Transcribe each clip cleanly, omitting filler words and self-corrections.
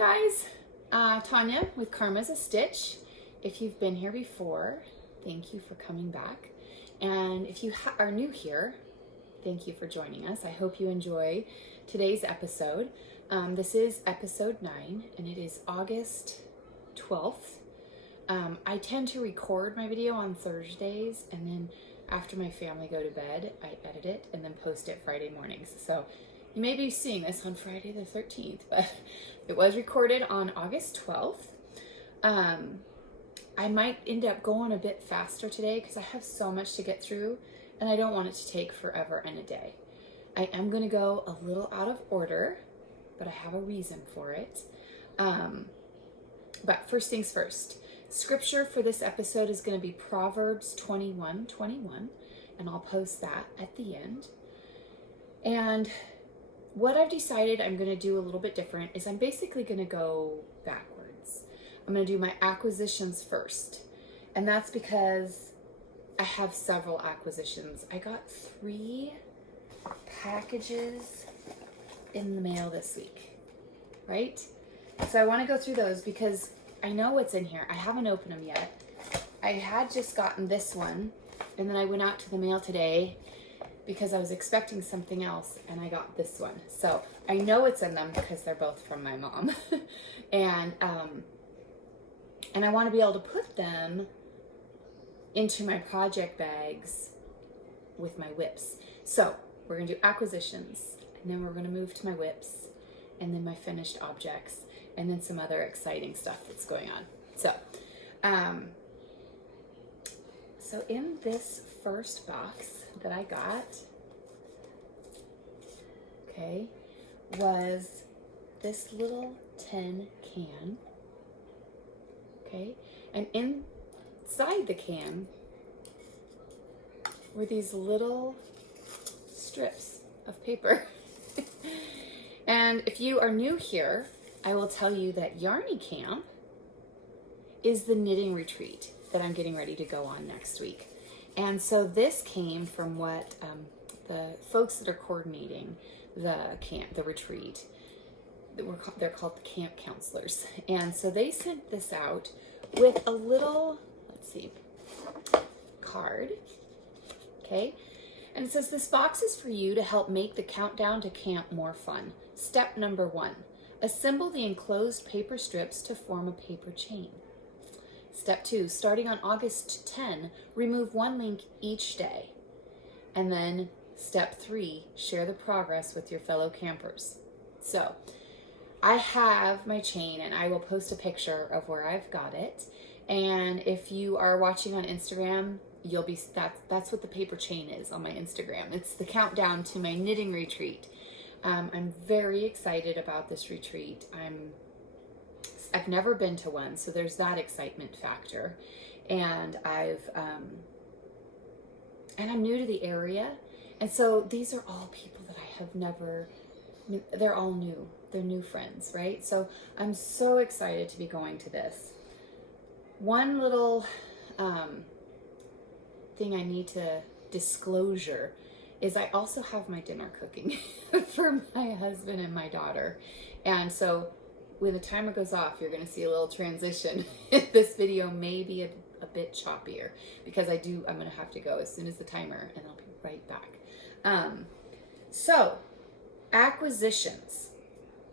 guys, Tanya with Karma's a Stitch. If you've been here before, thank you for coming back. And if you are new here, thank you for joining us. I hope you enjoy today's episode. This is episode 9 and it is August 12th. I tend to record my video on Thursdays, and then after my family go to bed, I edit it and then post it Friday mornings. So you may be seeing this on Friday the 13th, but it was recorded on August 12th. I might end up going a bit faster today because I have so much to get through and I don't want it to take forever and a day. I am going to go a little out of order, but I have a reason for it. But first things first, scripture for this episode is going to be Proverbs 21:21, and I'll post that at the end. And what I've decided I'm going to do a little bit different is I'm basically going to go backwards. I'm going to do my acquisitions first. And that's because I have several acquisitions. I got 3 packages in the mail this week, right? So I want to go through those because I know what's in here. I haven't opened them yet. I had just gotten this one, and then I went out to the mail today because I was expecting something else, and I got this one. So I know it's in them because they're both from my mom. and I want to be able to put them into my project bags with my whips. So we're going to do acquisitions, and then we're going to move to my whips, and then my finished objects, and then some other exciting stuff that's going on. So in this first box that I got, okay, was this little tin can, okay, and inside the can were these little strips of paper. And if you are new here, I will tell you that Yarny Camp is the knitting retreat that I'm getting ready to go on next week. And so this came from what the folks that are coordinating the camp, the retreat, they're called the camp counselors. And so they sent this out with a little, let's see, card, okay? And it says, this box is for you to help make the countdown to camp more fun. Step number 1, assemble the enclosed paper strips to form a paper chain. Step 2, starting on August 10, remove 1 link each day. And then step 3, share the progress with your fellow campers. So I have my chain, and I will post a picture of where I've got it. And if you are watching on Instagram, you'll be, that's what the paper chain is on my Instagram. It's the countdown to my knitting retreat. I'm very excited about this retreat. I've never been to one, so there's that excitement factor. And I'm new to the area. And so these are all people that I have never, they're all new. They're new friends, right? So I'm so excited to be going to this. One little thing I need to disclosure is I also have my dinner cooking for my husband and my daughter. And so when the timer goes off, you're going to see a little transition. This video may be a bit choppier because I'm going to have to go as soon as the timer, and I'll be right back. So acquisitions.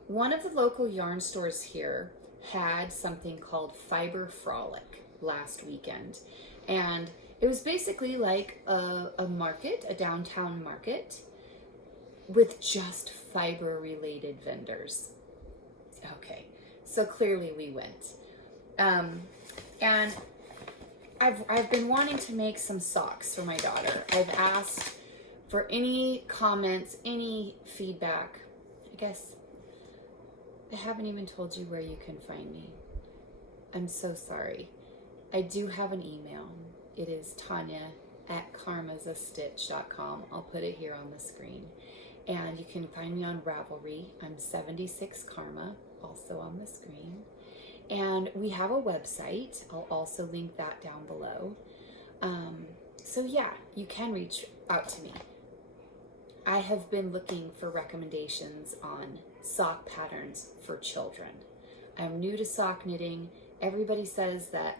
One of the local yarn stores here had something called Fiber Frolic last weekend. And it was basically like a market, a downtown market, with just fiber related vendors. Okay, so clearly we went. And I've been wanting to make some socks for my daughter. I've asked for any comments, any feedback. I guess I haven't even told you where you can find me. I'm so sorry. I do have an email. It is Tanya@karmasastitch.com. I'll put it here on the screen. And you can find me on Ravelry. I'm 76 Karma, also on the screen. And we have a website. I'll also link that down below. So yeah, you can reach out to me. I have been looking for recommendations on sock patterns for children. I'm new to sock knitting. Everybody says that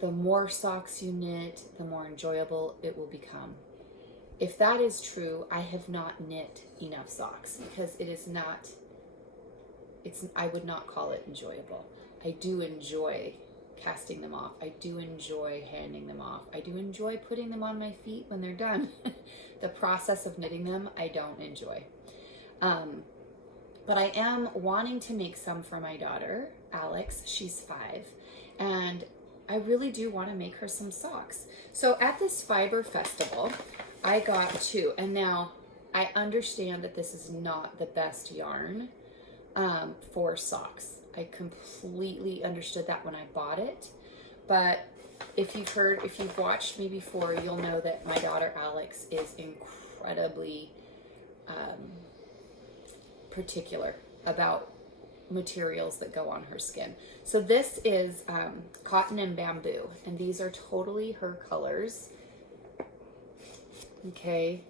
the more socks you knit, the more enjoyable it will become. If that is true, I have not knit enough socks because it is not, I would not call it enjoyable. I do enjoy casting them off. I do enjoy handing them off. I do enjoy putting them on my feet when they're done. The process of knitting them, I don't enjoy. But I am wanting to make some for my daughter, Alex. She's 5. And I really do want to make her some socks. So at this fiber festival, I got 2. And now I understand that this is not the best yarn for socks. I completely understood that when I bought it. But if you've watched me before, you'll know that my daughter Alex is incredibly particular about materials that go on her skin. So this is cotton and bamboo, and these are totally her colors. Okay,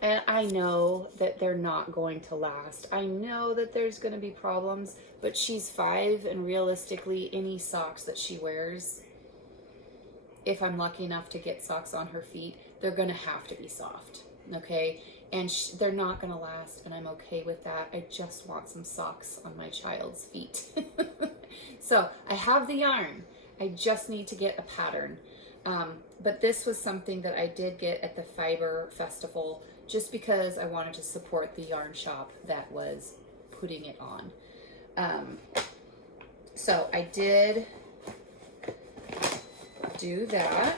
and I know that they're not going to last. I know that there's going to be problems, but she's 5, and realistically, any socks that she wears, if I'm lucky enough to get socks on her feet, they're going to have to be soft. Okay, and they're not going to last, and I'm okay with that. I just want some socks on my child's feet. So I have the yarn. I just need to get a pattern. But this was something that I did get at the Fiber Festival just because I wanted to support the yarn shop that was putting it on. So I did do that.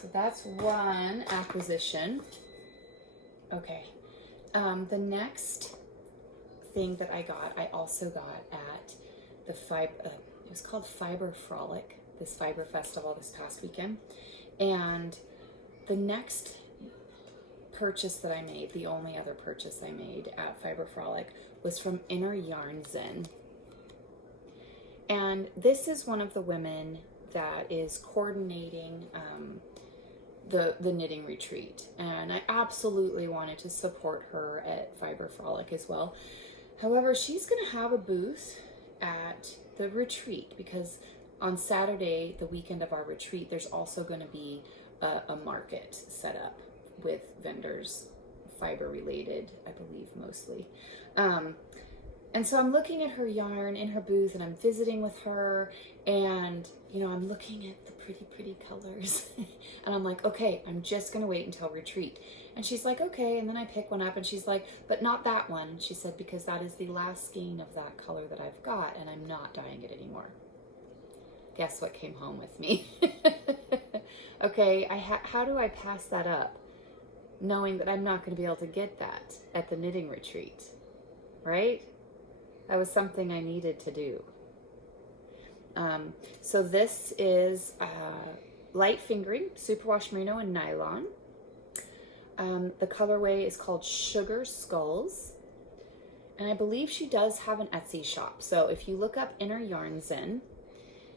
So that's one acquisition. Okay. The next thing that I got, I also got at the it was called Fiber Frolic, this Fiber Festival this past weekend. And the next purchase that I made, the only other purchase I made at Fiber Frolic, was from Inner Yarn Zen. And this is one of the women that is coordinating the knitting retreat, and I absolutely wanted to support her at Fiber Frolic as well. However, she's going to have a booth at the retreat because on Saturday, the weekend of our retreat, there's also going to be a market set up with vendors, fiber related, I believe mostly. And so I'm looking at her yarn in her booth, and I'm visiting with her, and you know, I'm looking at the pretty colors and I'm like, okay, I'm just gonna wait until retreat. And she's like, okay. And then I pick one up and she's like, but not that one, she said, because that is the last skein of that color that I've got, and I'm not dyeing it anymore. Guess what came home with me? Okay, how do I pass that up knowing that I'm not going to be able to get that at the knitting retreat, right? That was something I needed to do. So this is light fingering, superwash merino and nylon. The colorway is called Sugar Skulls. And I believe she does have an Etsy shop. So if you look up Inner Yarn Zen,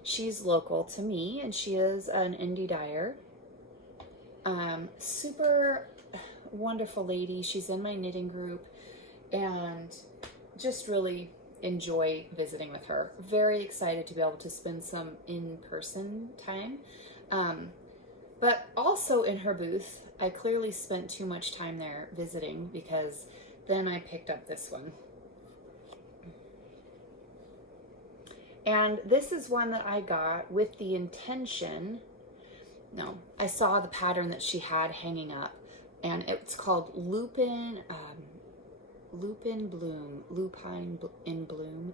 she's local to me, and she is an indie dyer. Super wonderful lady. She's in my knitting group, and just really enjoy visiting with her. Very excited to be able to spend some in-person time. But also in her booth, I clearly spent too much time there visiting, because then I picked up this one. And this is one that I got with the intention, I saw the pattern that she had hanging up, and it's called Lupine in Bloom, Lupine in Bloom.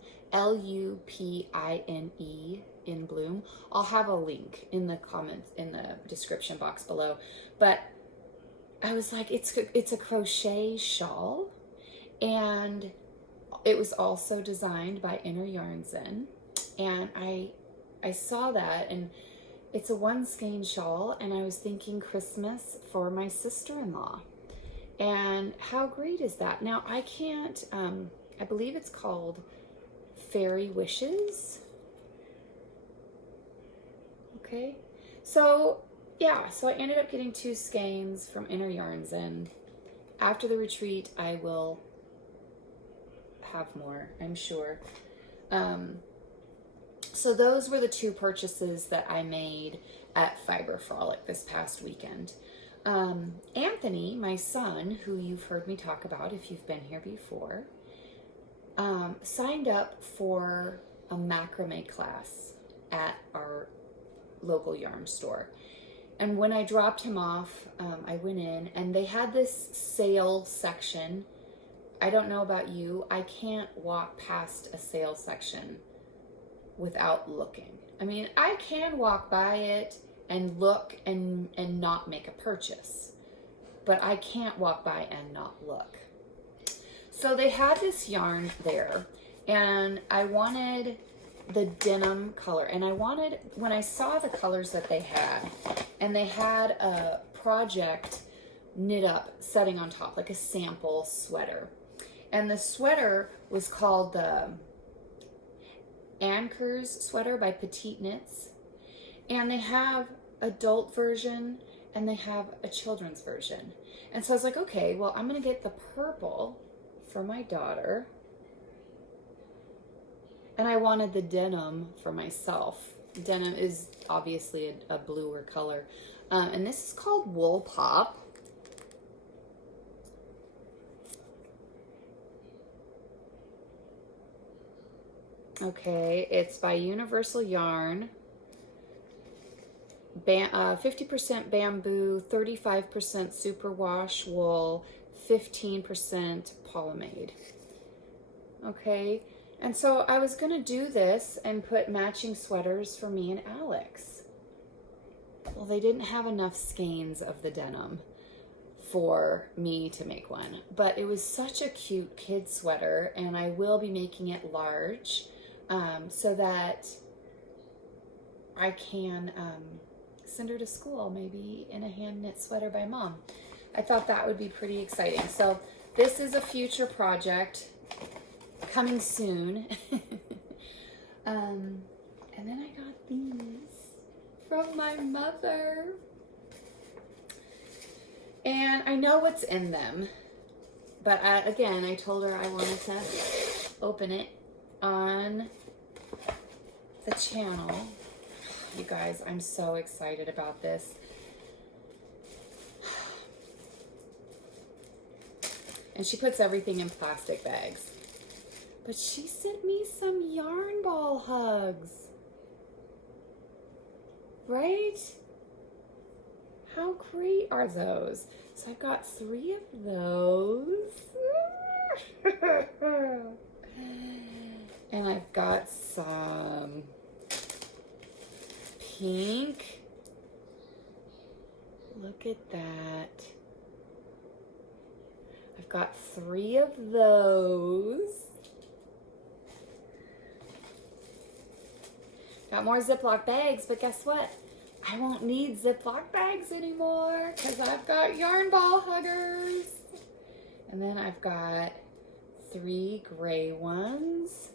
I'll have a link in the comments, in the description box below. But I was like, it's a crochet shawl, and it was also designed by Inner Yarn Zen. And I saw that, and it's a one skein shawl, and I was thinking Christmas for my sister-in-law. And how great is that? Now I can't, I believe it's called Fairy Wishes. Okay. So yeah, so I ended up getting 2 skeins from Inner Yarn Zen. After the retreat, I will have more, I'm sure. So those were the two purchases that I made at Fiber Frolic this past weekend. Anthony, my son, who you've heard me talk about if you've been here before, signed up for a macrame class at our local yarn store. And when I dropped him off, I went in and they had this sale section. I don't know about you, I can't walk past a sale section without looking. I mean, I can walk by it and look and not make a purchase, but I can't walk by and not look. So they had this yarn there, and I wanted the denim color, and I wanted, when I saw the colors that they had, and they had a project knit up setting on top, like a sample sweater, and the sweater was called the Anchors sweater by Petite Knits, and they have adult version and they have a children's version. And so I was like, okay, well, I'm gonna get the purple for my daughter, and I wanted the denim for myself. Denim is obviously a bluer color, and this is called Wool Pop. Okay, it's by Universal Yarn. 50% bamboo, 35% superwash wool, 15% polyamide. Okay, and so I was gonna do this and put matching sweaters for me and Alex. Well, they didn't have enough skeins of the denim for me to make one, but it was such a cute kid sweater, and I will be making it large so that I can send her to school, maybe in a hand knit sweater by mom. I thought that would be pretty exciting. So this is a future project coming soon. And then I got these from my mother. And I know what's in them, but again, I told her I wanted to open it on the channel. You guys, I'm so excited about this. And she puts everything in plastic bags. But she sent me some yarn ball hugs. Right? How great are those? So I've got 3 of those. And I've got some pink. Look at that. I've got 3 of those. Got more Ziploc bags, but guess what? I won't need Ziploc bags anymore because I've got yarn ball huggers. And then I've got 3 gray ones.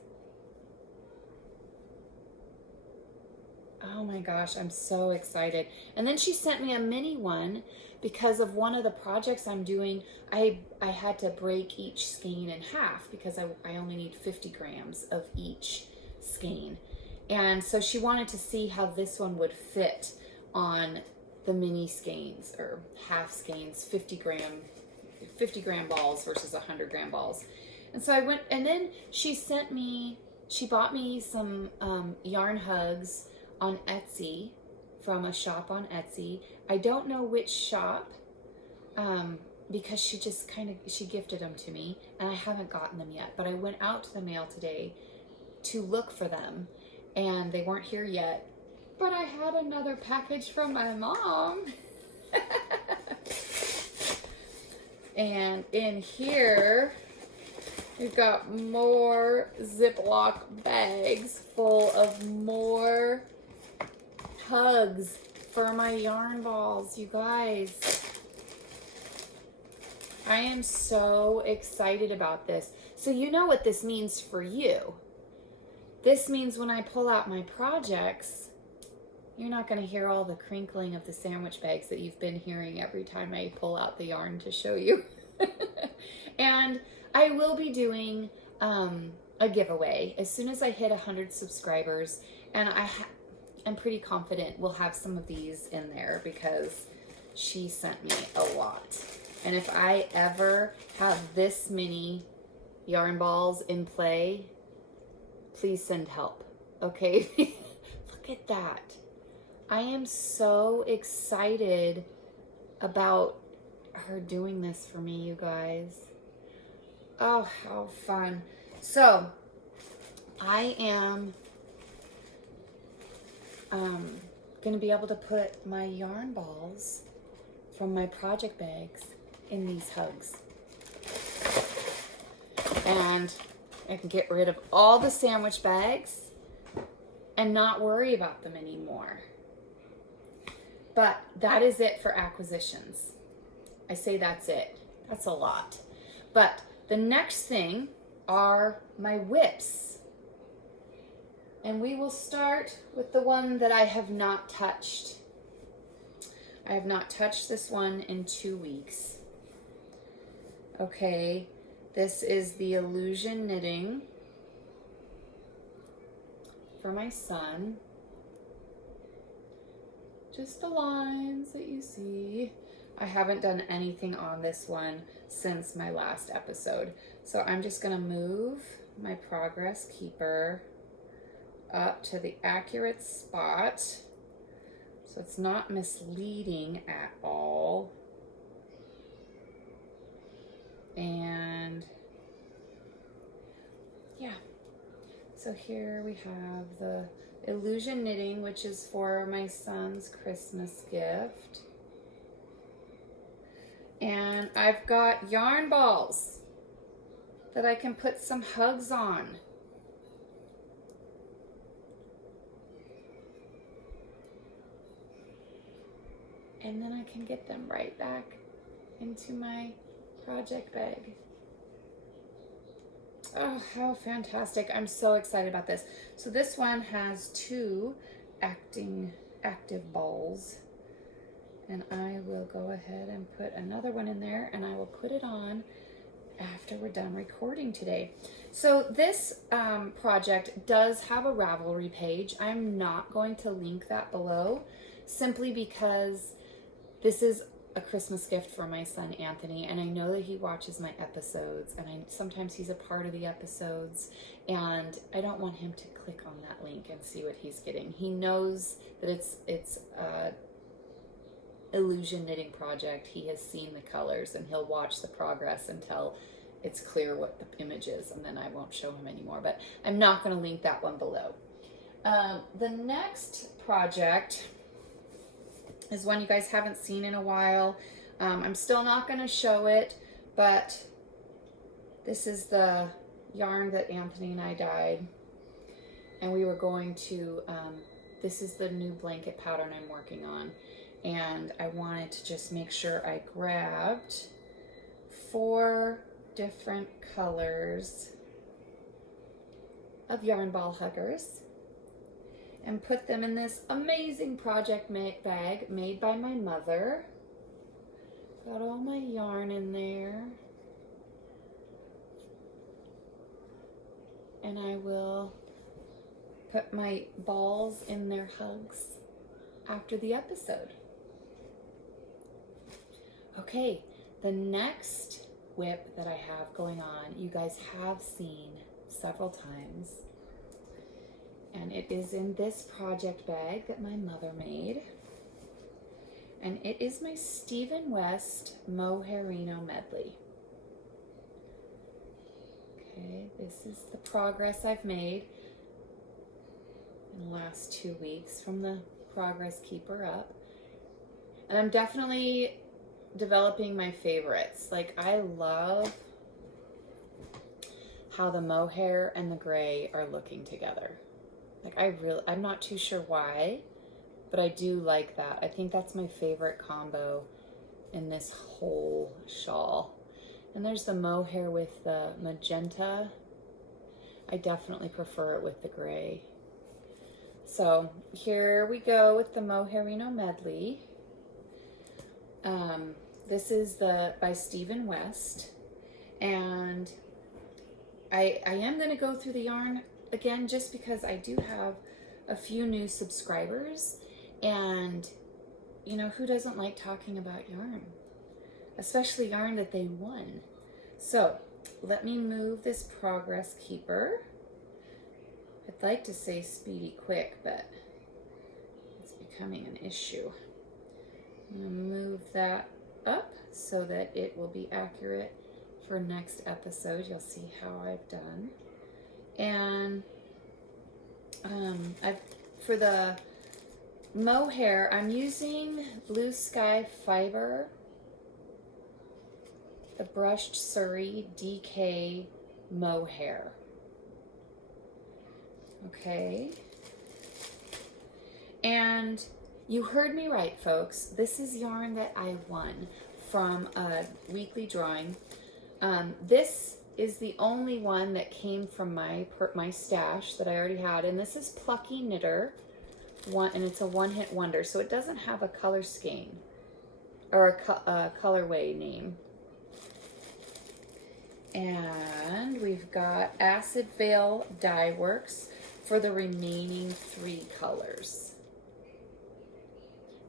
Oh my gosh, I'm so excited. And then she sent me a mini one because of one of the projects I'm doing. I had to break each skein in half because I only need 50 grams of each skein. And so she wanted to see how this one would fit on the mini skeins or half skeins, 50 gram balls versus 100 gram balls. And so I went, and then she bought me some yarn hugs on Etsy, from a shop on Etsy. I don't know which shop, because she gifted them to me and I haven't gotten them yet, but I went out to the mail today to look for them and they weren't here yet, but I had another package from my mom. And in here we've got more Ziploc bags full of more hugs for my yarn balls, you guys. I am so excited about this. So you know what this means for you. This means when I pull out my projects, you're not going to hear all the crinkling of the sandwich bags that you've been hearing every time I pull out the yarn to show you. And I will be doing a giveaway as soon as I hit 100 subscribers, and I'm pretty confident we'll have some of these in there because she sent me a lot. And if I ever have this many yarn balls in play, please send help, okay? Look at that. I am so excited about her doing this for me, you guys. Oh, how fun. So, I am going to be able to put my yarn balls from my project bags in these hugs. And I can get rid of all the sandwich bags and not worry about them anymore. But that is it for acquisitions. I say that's it. That's a lot. But the next thing are my whips. And we will start with the one that I have not touched. I have not touched this one in 2 weeks. Okay, this is the Illusion Knitting for my son. Just the lines that you see. I haven't done anything on this one since my last episode. So I'm just gonna move my progress keeper up to the accurate spot so it's not misleading at all. And yeah, so here we have the Illusion Knitting, which is for my son's Christmas gift. And I've got yarn balls that I can put some hugs on. And then I can get them right back into my project bag. Oh, how fantastic. I'm so excited about this. So this one has 2 active balls. And I will go ahead and put another one in there, and I will put it on after we're done recording today. So this project does have a Ravelry page. I'm not going to link that below simply because this is a Christmas gift for my son Anthony, and I know that he watches my episodes, and sometimes he's a part of the episodes, and I don't want him to click on that link and see what he's getting. He knows that it's Illusion Knitting project. He has seen the colors, and he'll watch the progress until it's clear what the image is, and then I won't show him anymore. But I'm not going to link that one below. The next project is one you guys haven't seen in a while. I'm still not going to show it, but this is the yarn that Anthony and I dyed, and we were going to this is the new blanket pattern I'm working on. And I wanted to just make sure I grabbed 4 different colors of yarn ball huggers and put them in this amazing project bag made by my mother. Got all my yarn in there. And I will put my balls in their hugs after the episode. Okay, the next whip that I have going on, you guys have seen several times, and it is in this project bag that my mother made, and it is my Stephen West Mohairino medley. Okay, this is the progress I've made in the last 2 weeks from the progress keeper up, and I'm definitely developing my favorites. Like, I love how the mohair and the gray are looking together. Like, I'm not too sure why, but I do like that. I think that's my favorite combo in this whole shawl. And there's the mohair with the magenta. I definitely prefer it with the gray. So here we go with the Mohairino medley. This is by Stephen West, and I am going to go through the yarn again just because I do have a few new subscribers, and you know, who doesn't like talking about yarn, especially yarn that they won. So let me move this progress keeper. I'd like to say speedy quick, but it's becoming an issue. I'm going to move that up so that it will be accurate for next episode. You'll see how I've done. And for the mohair, I'm using Blue Sky Fiber, the brushed Surrey DK mohair. Okay. And you heard me right, folks. This is yarn that I won from a weekly drawing. This is the only one that came from my stash that I already had, and this is Plucky Knitter, and it's a one-hit wonder, so it doesn't have a color scheme or a colorway name. And we've got Acid Veil Dye Works for the remaining 3 colors.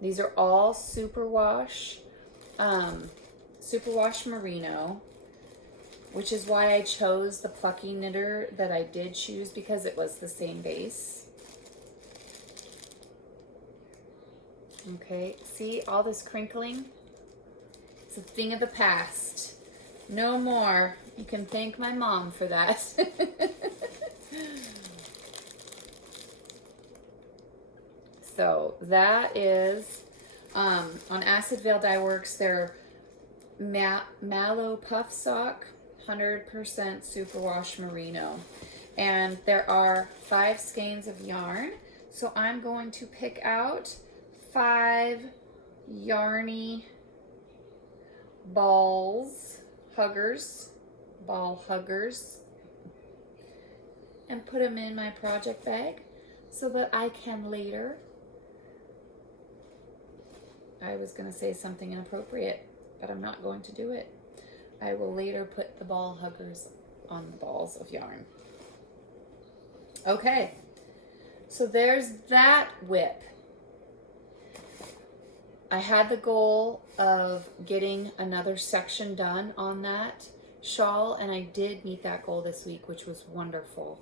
These are all superwash merino, which is why I chose the Plucky Knitter that I did choose, because it was the same base. Okay, see all this crinkling? It's a thing of the past. No more. You can thank my mom for that. So that is on Acid Veil Dye Works. They're Mallow Puff Sock, 100% superwash merino, and there are 5 skeins of yarn. So I'm going to pick out 5 yarny ball huggers, and put them in my project bag so that I can later, I was going to say something inappropriate, but I'm not going to do it. I will later put the ball huggers on the balls of yarn. Okay, so there's that whip. I had the goal of getting another section done on that shawl, and I did meet that goal this week, which was wonderful.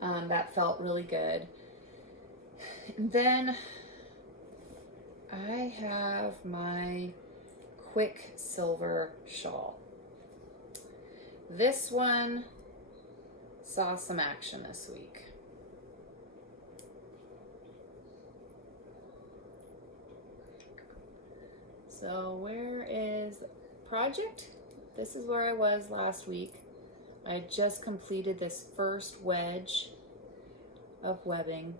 That felt really good. And then I have my Quicksilver shawl. This one saw some action this week. So where is the project? This is where I was last week. I had just completed this first wedge of webbing.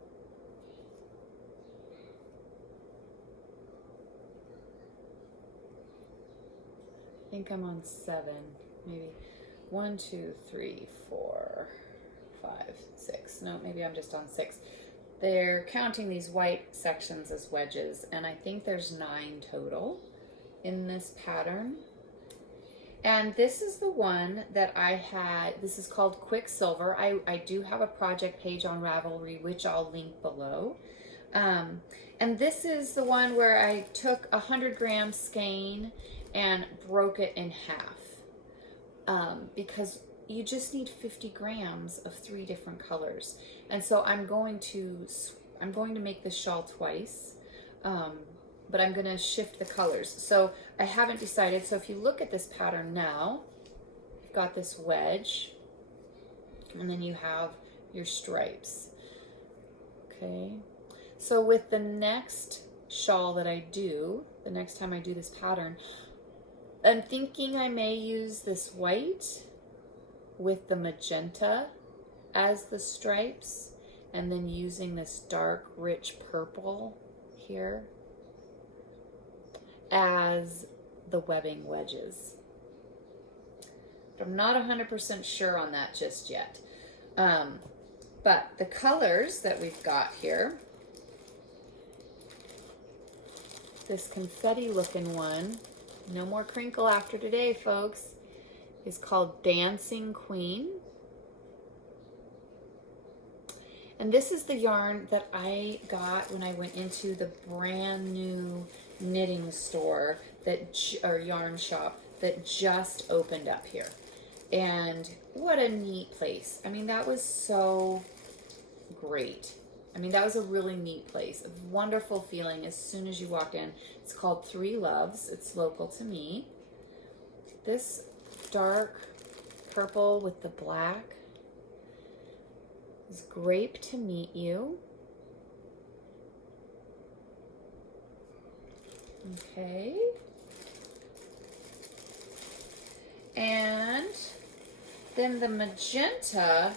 I think I'm on 7, maybe 1, 2, 3, 4, 5, 6. No, maybe I'm just on 6. They're counting these white sections as wedges, and I think there's 9 total in this pattern. And this is the one that I had. This is called Quicksilver. I do have a project page on Ravelry, which I'll link below. And this is the one where I took a 100-gram skein and broke it in half, because you just need 50 grams of 3 different colors. And so I'm going to make this shawl twice, but I'm going to shift the colors. So I haven't decided. So if you look at this pattern now, you've got this wedge, and then you have your stripes. Okay. So with the next shawl that I do, the next time I do this pattern, I'm thinking I may use this white with the magenta as the stripes, and then using this dark rich purple here as the webbing wedges. But I'm not 100% sure on that just yet. But the colors that we've got here, this confetti looking one, no more crinkle after today, folks, is called Dancing Queen. And this is the yarn that I got when I went into the brand new knitting store or yarn shop that just opened up here. And what a neat place. I mean, that was so great. I mean, that was a really neat place. A wonderful feeling as soon as you walked in. It's called Three Loves. It's local to me. This dark purple with the black is Grape to Meet You. Okay. And then the magenta,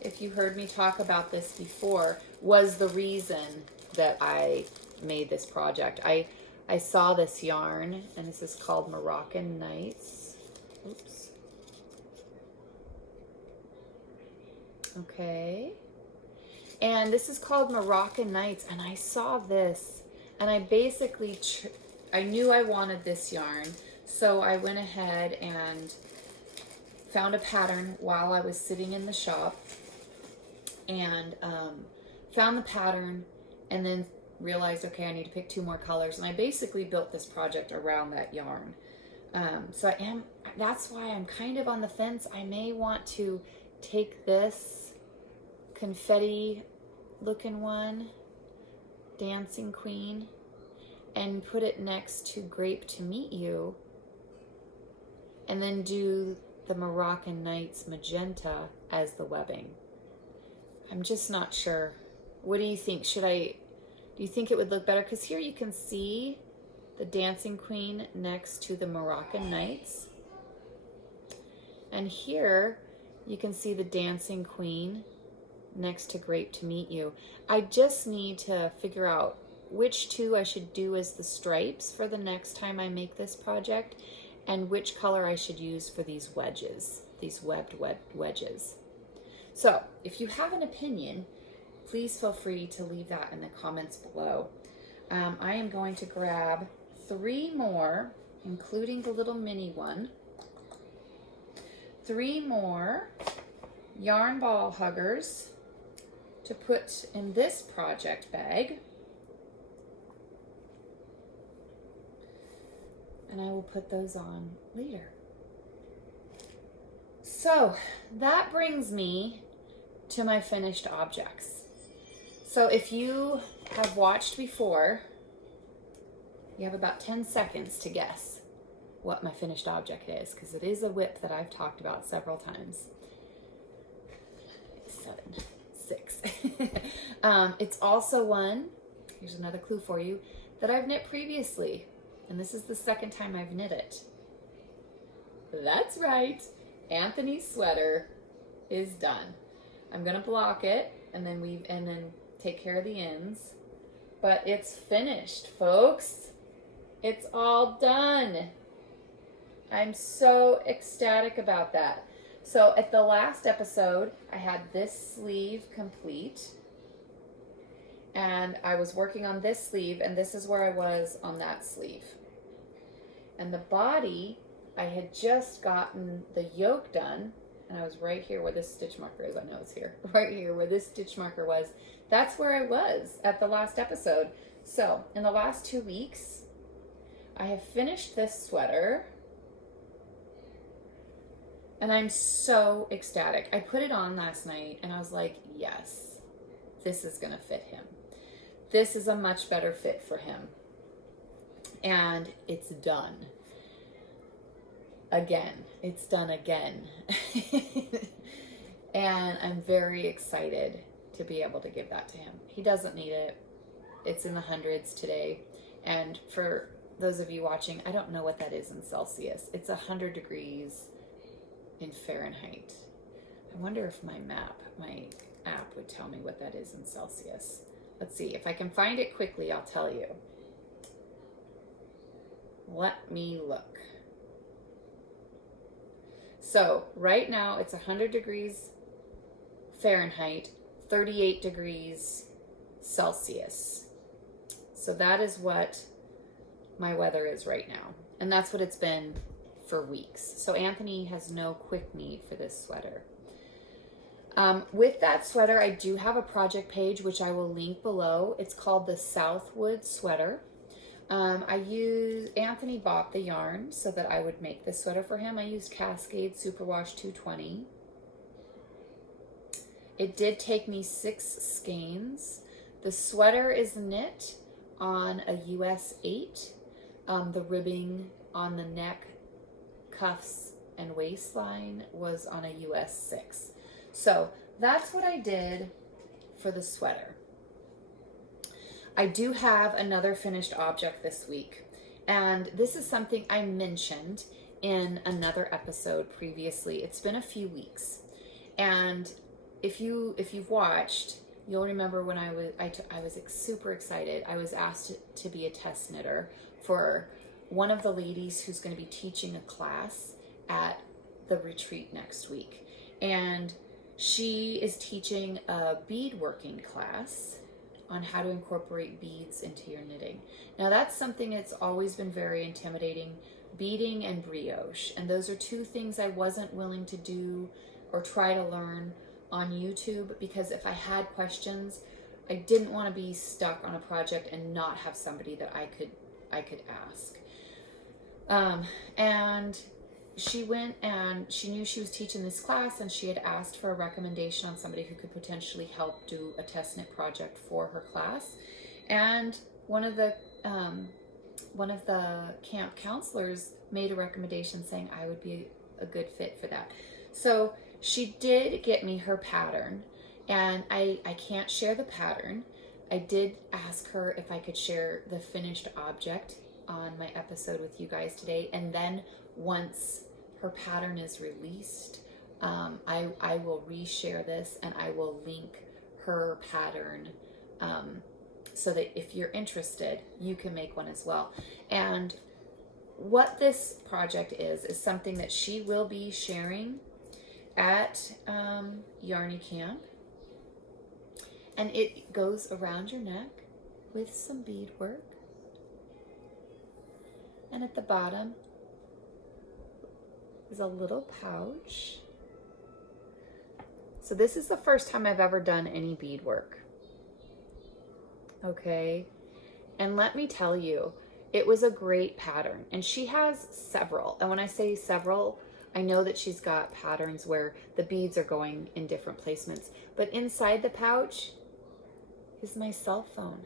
if you heard me talk about this before, was the reason that I made this project. I saw this yarn, and this is called Moroccan Nights. Oops. Okay. And this is called Moroccan Nights, and I saw this, and I basically, I knew I wanted this yarn, so I went ahead and found a pattern while I was sitting in the shop, and found the pattern, and then realized, okay, I need to pick 2 more colors, and I basically built this project around that yarn. So that's why I'm kind of on the fence. I may want to take this confetti looking one, Dancing Queen, and put it next to Grape to Meet You, and then do the Moroccan Nights magenta as the webbing. I'm just not sure. What do you think? Do you think it would look better? Because here you can see the Dancing Queen next to the Moroccan Nights. And here you can see the Dancing Queen next to Grape to Meet You. I just need to figure out which 2 I should do as the stripes for the next time I make this project, and which color I should use for these wedges, these webbed wedges. So if you have an opinion, please feel free to leave that in the comments below. I am going to grab 3 more, including the little mini one, 3 more yarn ball huggers to put in this project bag. And I will put those on later. So that brings me to my finished objects. So if you have watched before, you have about 10 seconds to guess what my finished object is, because it is a whip that I've talked about several times. 7, 6. It's also one, here's another clue for you, that I've knit previously. And this is the second time I've knit it. That's right. Anthony's sweater is done. I'm gonna block it and then take care of the ends. But it's finished, folks. It's all done. I'm so ecstatic about that. So at the last episode, I had this sleeve complete. And I was working on this sleeve, and this is where I was on that sleeve. And the body, I had just gotten the yoke done, and I was right here where this stitch marker is. I know it's here. Right here where this stitch marker was. That's where I was at the last episode. So, in the last 2 weeks, I have finished this sweater, and I'm so ecstatic. I put it on last night, and I was like, yes, this is gonna fit him. This is a much better fit for him. And it's done. Again. It's done again. And I'm very excited to be able to give that to him. He doesn't need it. It's in the hundreds today. And for those of you watching, I don't know what that is in Celsius. It's 100 degrees in Fahrenheit. I wonder if my app would tell me what that is in Celsius. Let's see, if I can find it quickly, I'll tell you. Let me look. So right now it's 100 degrees Fahrenheit, 38 degrees Celsius. So that is what my weather is right now. And that's what it's been for weeks. So Anthony has no quick need for this sweater. With that sweater, I do have a project page, which I will link below. It's called the Southwood Sweater. Anthony bought the yarn so that I would make this sweater for him. I used Cascade Superwash 220. It did take me 6 skeins. The sweater is knit on a US 8. The ribbing on the neck, cuffs, and waistline was on a US 6. So that's what I did for the sweater. I do have another finished object this week, and this is something I mentioned in another episode previously. It's been a few weeks, and if you've watched, you'll remember when I was super excited. I was asked to be a test knitter for one of the ladies who's going to be teaching a class at the retreat next week, and she is teaching a beadworking class on how to incorporate beads into your knitting. Now that's something that's always been very intimidating, beading and brioche. And those are two things I wasn't willing to do or try to learn on YouTube, because if I had questions, I didn't want to be stuck on a project and not have somebody that I could ask. And she went and she knew she was teaching this class, and she had asked for a recommendation on somebody who could potentially help do a test knit project for her class. And one of the camp counselors made a recommendation saying I would be a good fit for that. So she did get me her pattern, and I can't share the pattern. I did ask her if I could share the finished object on my episode with you guys today, and then once her pattern is released, I will reshare this, and I will link her pattern so that if you're interested, you can make one as well. And what this project is something that she will be sharing at Yarny Camp, and it goes around your neck with some beadwork, and at the bottom is a little pouch. So this is the first time I've ever done any beadwork. Okay, and let me tell you, it was a great pattern, and she has several. And when I say several, I know that she's got patterns where the beads are going in different placements, but inside the pouch is my cell phone.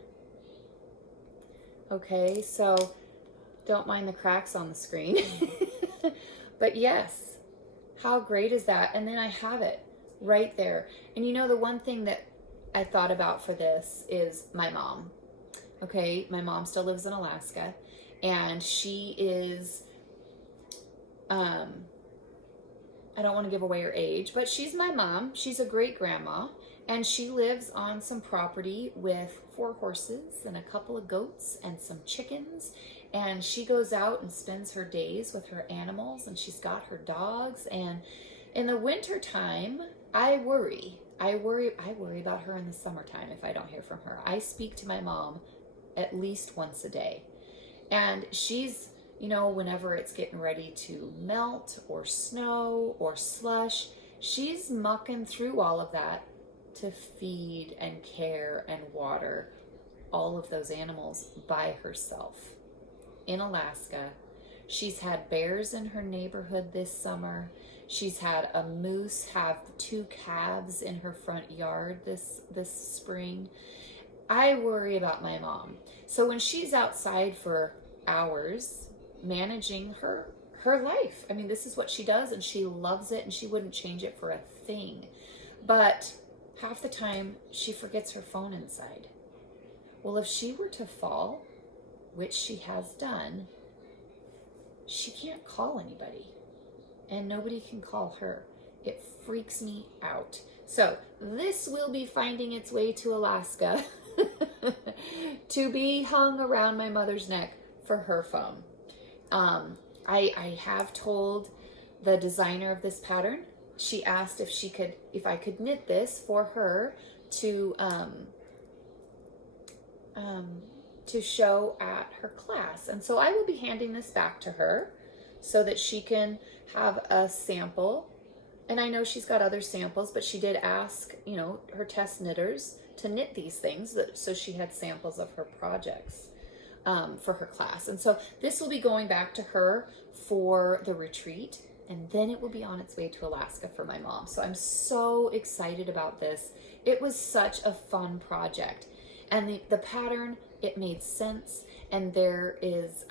Okay, so don't mind the cracks on the screen. But yes, how great is that? And then I have it right there. And you know, the one thing that I thought about for this is my mom. Okay, my mom still lives in Alaska, and she is, I don't want to give away her age, but she's my mom. She's a great grandma, and she lives on some property with 4 horses and a couple of goats and some chickens. And she goes out and spends her days with her animals, and she's got her dogs. And in the winter time, I worry about her in the summertime if I don't hear from her. I speak to my mom at least once a day. And she's, you know, whenever it's getting ready to melt or snow or slush, she's mucking through all of that to feed and care and water all of those animals by herself. In Alaska, she's had bears in her neighborhood this summer. She's had a moose have 2 calves in her front yard this spring. I worry about my mom. So when she's outside for hours managing her life, I mean, this is what she does, and she loves it, and she wouldn't change it for a thing. But half the time she forgets her phone inside. Well, if she were to fall, which she has done, she can't call anybody, and nobody can call her. It freaks me out. So this will be finding its way to Alaska to be hung around my mother's neck for her phone. I have told the designer of this pattern. She asked if I could knit this for her to show at her class. And so I will be handing this back to her so that she can have a sample And I know she's got other samples, but she did ask, you know, her test knitters to knit these things, so she had samples of her projects for her class. And so this will be going back to her for the retreat, and then it will be on its way to Alaska for my mom. So I'm so excited about this. It was such a fun project. And the pattern, it made sense. And there is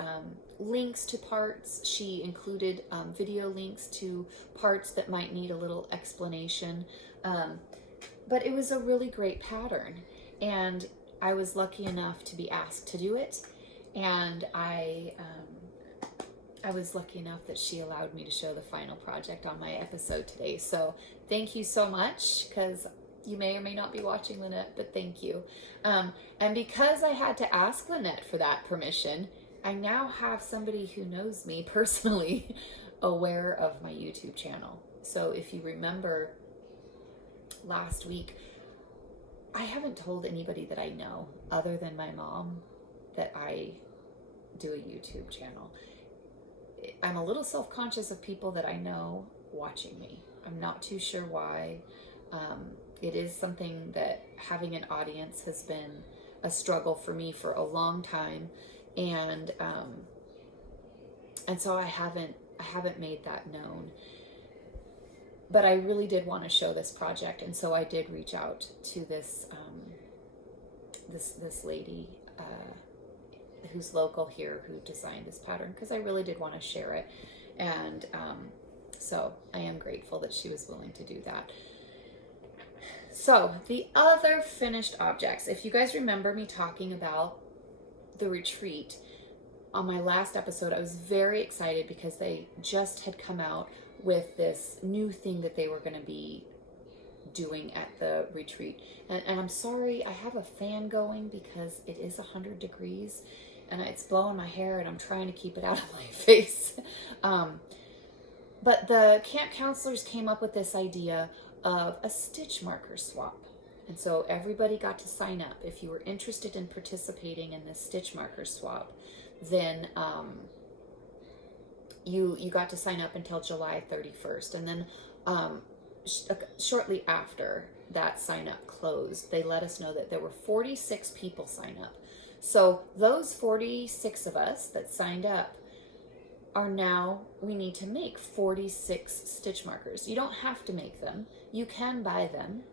links to parts. She included video links to parts that might need a little explanation. But it was a really great pattern. And I was lucky enough to be asked to do it. And I was lucky enough that she allowed me to show the final project on my episode today. So thank you so much, because you may or may not be watching, Lynette, but thank you. And because I had to ask Lynette for that permission, I now have somebody who knows me personally aware of my YouTube channel. So if you remember last week, I haven't told anybody that I know other than my mom that I do a YouTube channel. I'm a little self-conscious of people that I know watching me. I'm not too sure why. It is something that having an audience has been a struggle for me for a long time, and so I haven't made that known. But I really did want to show this project, and so I did reach out to this this lady who's local here, who designed this pattern, because I really did want to share it, and so I am grateful that she was willing to do that. So the other finished objects, if you guys remember me talking about the retreat on my last episode, I was very excited because they just had come out with this new thing that they were going to be doing at the retreat. And I'm sorry, I have a fan going because it is 100 degrees and it's blowing my hair and I'm trying to keep it out of my face. But the camp counselors came up with this idea of a stitch marker swap. And so everybody got to sign up. If you were interested in participating in this stitch marker swap, then you got to sign up until July 31st. And then shortly after that sign up closed, they let us know that there were 46 people sign up. So those 46 of us that signed up are now, we need to make 46 stitch markers. You don't have to make them. You can buy them.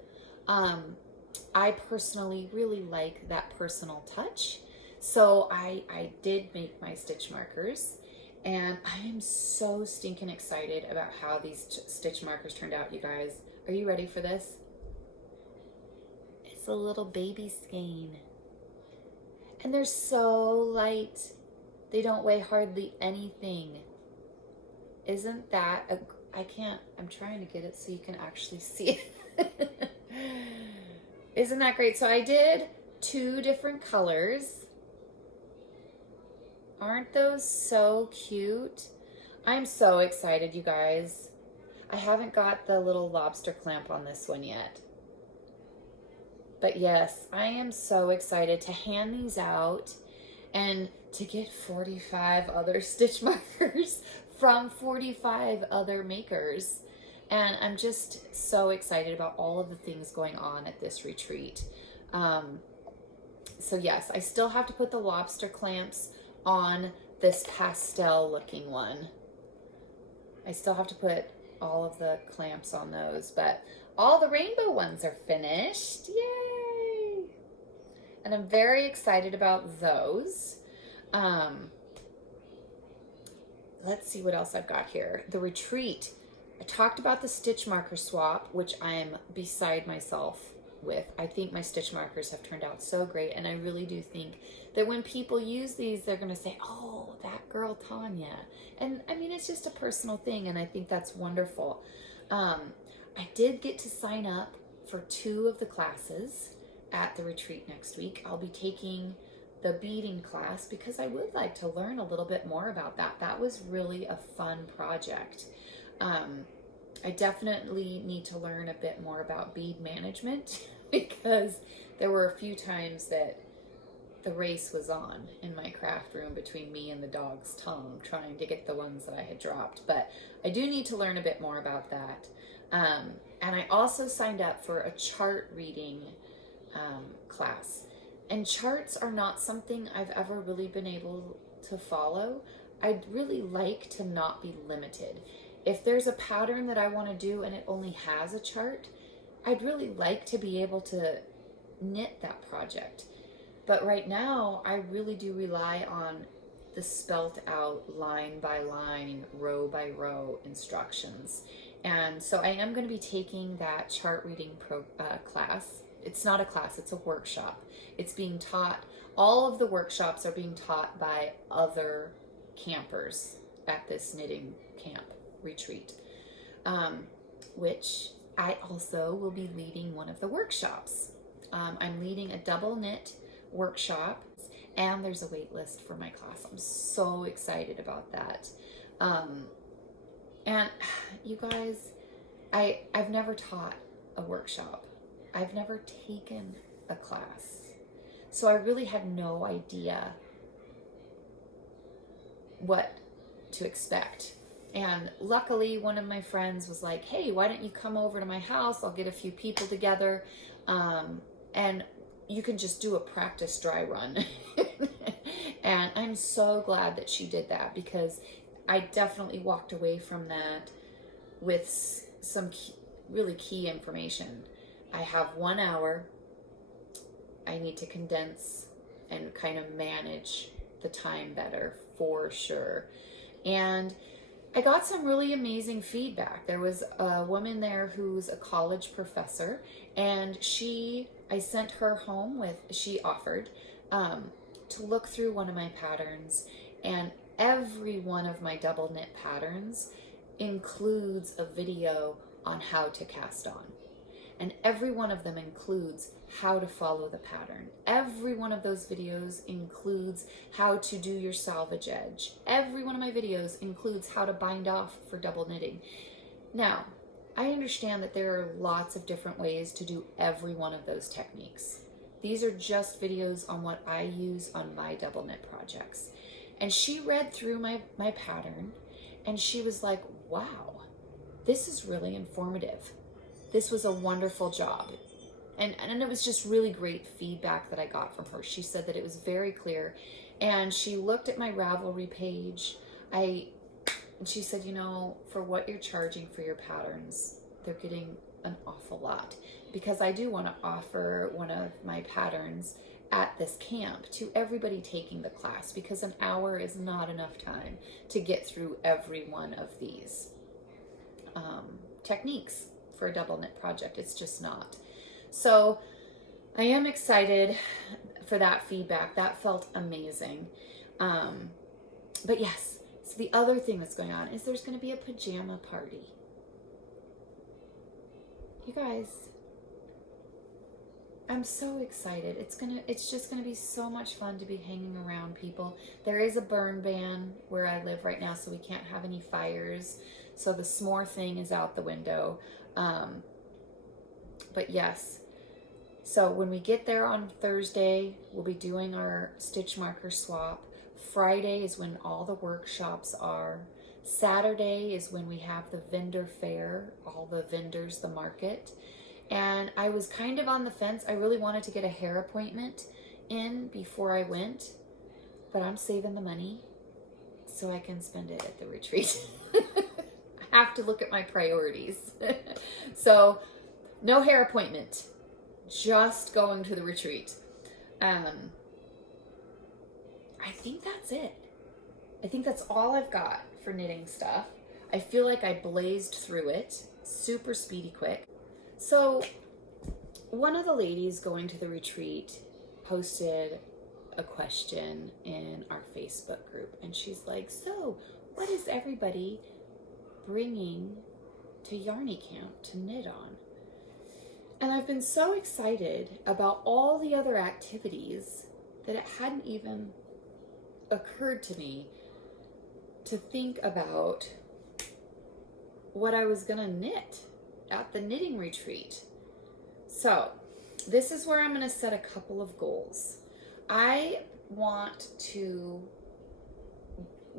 I personally really like that personal touch. So I did make my stitch markers, and I am so stinking excited about how these stitch markers turned out, you guys. Are you ready for this? It's a little baby skein. And they're so light. They don't weigh hardly anything. Isn't that I'm trying to get it so you can actually see it. Isn't that great? So I did 2 different colors. Aren't those so cute? I'm so excited, you guys. I haven't got the little lobster clamp on this one yet. But yes, I am so excited to hand these out and to get 45 other stitch markers from 45 other makers. And I'm just so excited about all of the things going on at this retreat. So yes, I still have to put the lobster clamps on this pastel looking one. I still have to put all of the clamps on those, but all the rainbow ones are finished. Yay! And I'm very excited about those. Let's see what else I've got here. The retreat. I talked about the stitch marker swap, which I am beside myself with. I think my stitch markers have turned out so great, and I really do think that when people use these, they're going to say, oh, that girl Tanya. And I mean, it's just a personal thing, and I think that's wonderful. I did get to sign up for 2 of the classes at the retreat next week. I'll be taking the beading class because I would like to learn a little bit more about that. That was really a fun project. I definitely need to learn a bit more about bead management because there were a few times that the race was on in my craft room between me and the dog's tongue, trying to get the ones that I had dropped. But I do need to learn a bit more about that. And I also signed up for a chart reading class. And charts are not something I've ever really been able to follow. I'd really like to not be limited. If there's a pattern that I want to do and it only has a chart, I'd really like to be able to knit that project. But right now, I really do rely on the spelt out line by line, row by row instructions. And so I am going to be taking that chart reading class. It's not a class, it's a workshop. It's being taught, all of the workshops are being taught by other campers at this knitting camp retreat, which I also will be leading one of the workshops. I'm leading a double knit workshop, and there's a wait list for my class. I'm so excited about that. And you guys, I've never taught a workshop. I've never taken a class. So I really had no idea what to expect. And luckily, one of my friends was like, hey, why don't you come over to my house? I'll get a few people together. And you can just do a practice dry run. And I'm so glad that she did that, because I definitely walked away from that with some really key information. I have 1 hour. I need to condense and kind of manage the time better for sure. And I got some really amazing feedback. There was a woman there who's a college professor, and I sent her home with, she offered to look through one of my patterns, and every one of my double knit patterns includes a video on how to cast on. And every one of them includes how to follow the pattern. Every one of those videos includes how to do your salvage edge. Every one of my videos includes how to bind off for double knitting. Now, I understand that there are lots of different ways to do every one of those techniques. These are just videos on what I use on my double knit projects. And she read through my pattern, and she was like, wow, this is really informative. This was a wonderful job. And it was just really great feedback that I got from her. She said that it was very clear. And she looked at my Ravelry page. And she said, you know, for what you're charging for your patterns, they're getting an awful lot. Because I do want to offer one of my patterns at this camp to everybody taking the class, because an hour is not enough time to get through every one of these techniques for a double knit project. It's just not. So I am excited for that feedback. That felt amazing. But yes, so the other thing that's going on is there's going to be a pajama party. You guys, I'm so excited. It's just gonna be so much fun to be hanging around people. There is a burn ban where I live right now, so we can't have any fires. So the s'more thing is out the window. But yes, so when we get there on Thursday, we'll be doing our stitch marker swap. Friday is when all the workshops are. Saturday is when we have the vendor fair, all the vendors, the market. And I was kind of on the fence. I really wanted to get a hair appointment in before I went, but I'm saving the money so I can spend it at the retreat. I have to look at my priorities. So no hair appointment, just going to the retreat. I think that's it. I think that's all I've got for knitting stuff. I feel like I blazed through it, super speedy quick. So one of the ladies going to the retreat posted a question in our Facebook group, and she's like, so what is everybody bringing to Yarny Camp to knit on? And I've been so excited about all the other activities that it hadn't even occurred to me to think about what I was gonna knit at the knitting retreat. So this is where I'm gonna set a couple of goals. I want to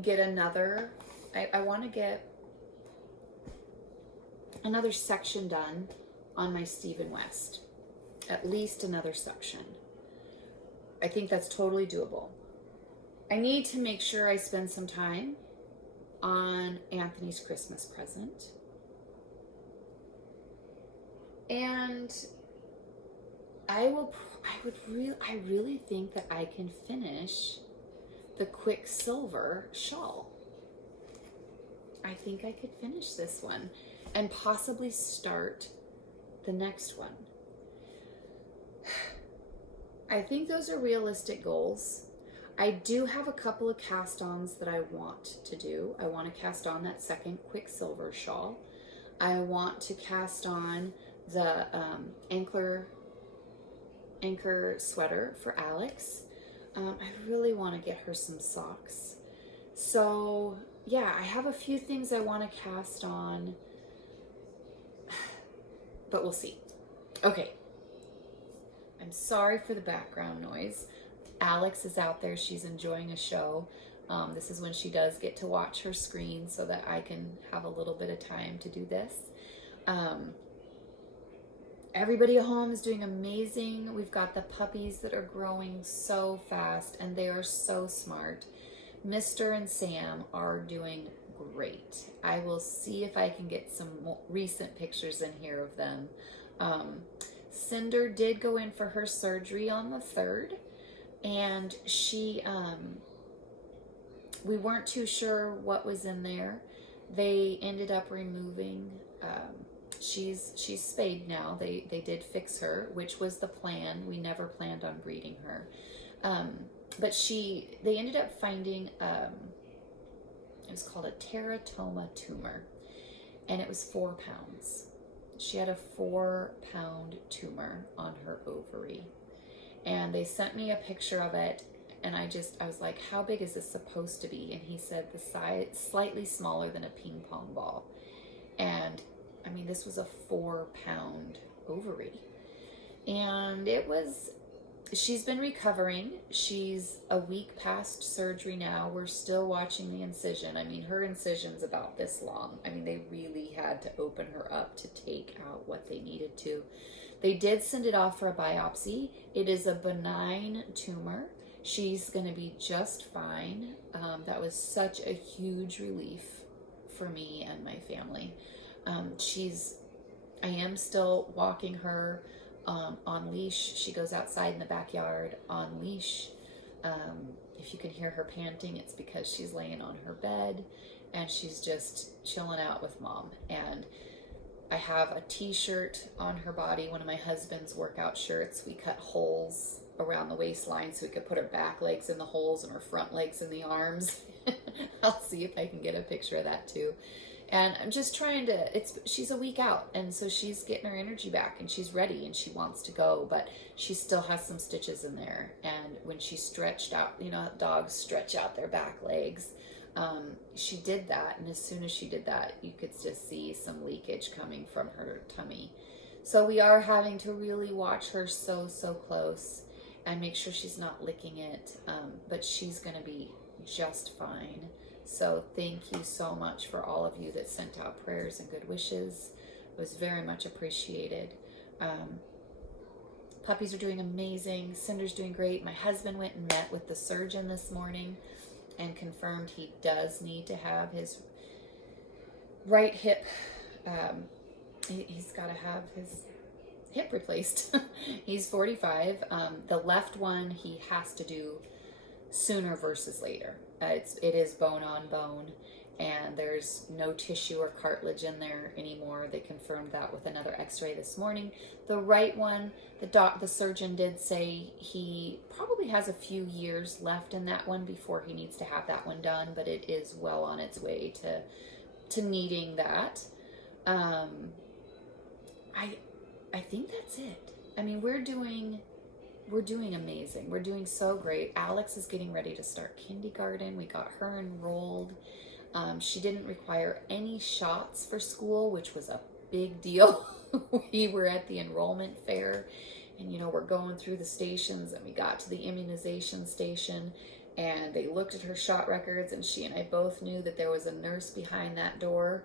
get another, I want to get another section done on my Stephen West. At least another section. I think that's totally doable. I need to make sure I spend some time on Anthony's Christmas present. And I really think that I can finish the Quicksilver shawl. I think I could finish this one and possibly start the next one. I think those are realistic goals. I do have a couple of cast-ons that I want to do. I want to cast on that second Quicksilver shawl. I want to cast on the anchor sweater for Alex. I really want to get her some socks. So yeah, I have a few things I want to cast on, but we'll see. Okay. I'm sorry for the background noise. Alex is out there. She's enjoying a show. This is when she does get to watch her screen so that I can have a little bit of time to do this. Everybody at home is doing amazing. We've got the puppies that are growing so fast and they are so smart. Mr. and Sam are doing great. I will see if I can get some more recent pictures in here of them. Cinder did go in for her surgery on the 3rd, and she, we weren't too sure what was in there. They ended up removing, she's spayed now. They did fix her, which was the plan. We never planned on breeding her. But they ended up finding, it was called a teratoma tumor, and it was 4 pounds. She had a 4-pound tumor on her ovary, and they sent me a picture of it, and I was like, how big is this supposed to be? And he said the size, slightly smaller than a ping pong ball. And I mean, this was a 4-pound ovary, and she's been recovering. She's a week past surgery now. We're still watching the incision. I mean, her incision's about this long. I mean, they really had to open her up to take out what they needed to. They did send it off for a biopsy. It is a benign tumor. She's going to be just fine. That was such a huge relief for me and my family. I am still walking her on leash. She goes outside in the backyard on leash. If you can hear her panting, it's because she's laying on her bed and she's just chilling out with mom. And I have a t-shirt on her body, one of my husband's workout shirts. We cut holes around the waistline so we could put her back legs in the holes and her front legs in the arms. I'll see if I can get a picture of that too. And I'm just trying to, she's a week out, and so she's getting her energy back and she's ready and she wants to go, but she still has some stitches in there. And when she stretched out, you know, dogs stretch out their back legs. She did that, and as soon as she did that, you could just see some leakage coming from her tummy. So we are having to really watch her so close and make sure she's not licking it, but she's going to be just fine. So thank you so much for all of you that sent out prayers and good wishes. It was very much appreciated. Puppies are doing amazing. Cinder's doing great. My husband went and met with the surgeon this morning and confirmed he does need to have his right hip. He's got to have his hip replaced. He's 45. The left one he has to do sooner versus later. It is bone on bone, and there's no tissue or cartilage in there anymore. They confirmed that with another x-ray this morning. The right one, the surgeon did say he probably has a few years left in that one before he needs to have that one done, but it is well on its way to needing that. I think that's it. I mean, we're doing amazing. We're doing so great. Alex is getting ready to start kindergarten. We got her enrolled. She didn't require any shots for school, which was a big deal. We were at the enrollment fair And, you know, we're going through the stations, and we got to the immunization station, and they looked at her shot records, and she and I both knew that there was a nurse behind that door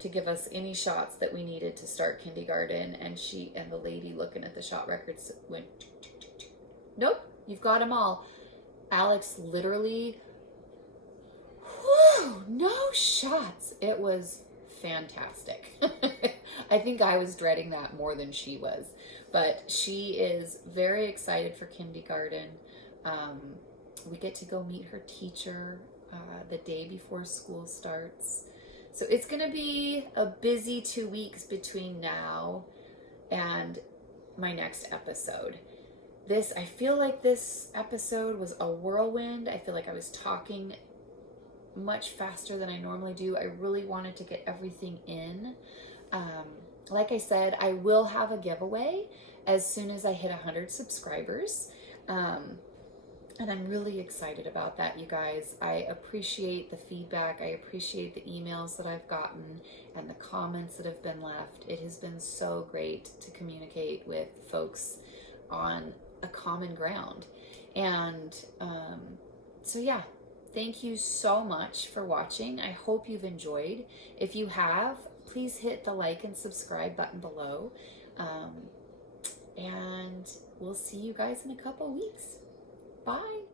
to give us any shots that we needed to start kindergarten. And she and the lady looking at the shot records went, nope, you've got them all. Alex literally, whew, no shots. It was fantastic. I think I was dreading that more than she was. But she is very excited for kindergarten. We get to go meet her teacher the day before school starts. So it's going to be a busy 2 weeks between now and my next episode. I feel like this episode was a whirlwind. I feel like I was talking much faster than I normally do. I really wanted to get everything in. Like I said, I will have a giveaway as soon as I hit 100 subscribers. And I'm really excited about that, you guys. I appreciate the feedback. I appreciate the emails that I've gotten and the comments that have been left. It has been so great to communicate with folks on a common ground. And so yeah, thank you so much for watching. I hope you've enjoyed. If you have, please hit the like and subscribe button below. And we'll see you guys in a couple weeks. Bye.